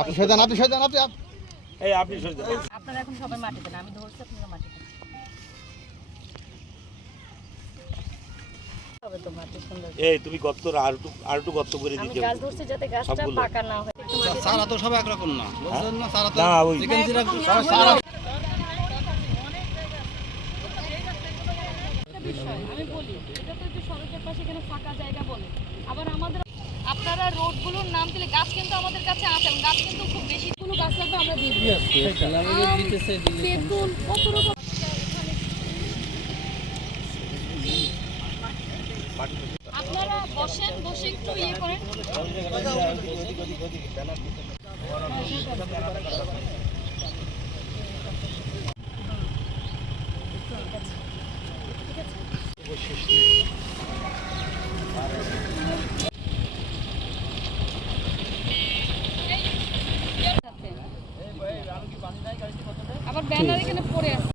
আপনি সরে যান আপনি সরে যান আপনি এই আপনি সরে যান। আপনারা এখন সবাই মাটিতে না আমি ধরছি আপনারা মাটি সুন্দর এই তুমি গর্ত আর একটু আর একটু গর্ত করে আমি দিতে গাছ ধরছি যাতে গাছটা সবগুলো। পাকা না হয়। সারা তো সব একরকম না সারা তো চিকেন জিরা একরকম সারা বিষয়, আমি বলি, এটা তো একটু সড়কের পাশে এখানে ফাঁকা জায়গা বলে। আবার আমাদের আপনারা রোডগুলোর নাম দিলে গাছ কিন্তু আমাদের কাছে আছে গাছ কিন্তু খুব বেশি। কোনো গাছ লাগবে আমরা দিয়ে রকম আপনারা বসেন, বসে একটু ইয়ে করেন। আবার ব্যানার এখানে পড়ে আছে।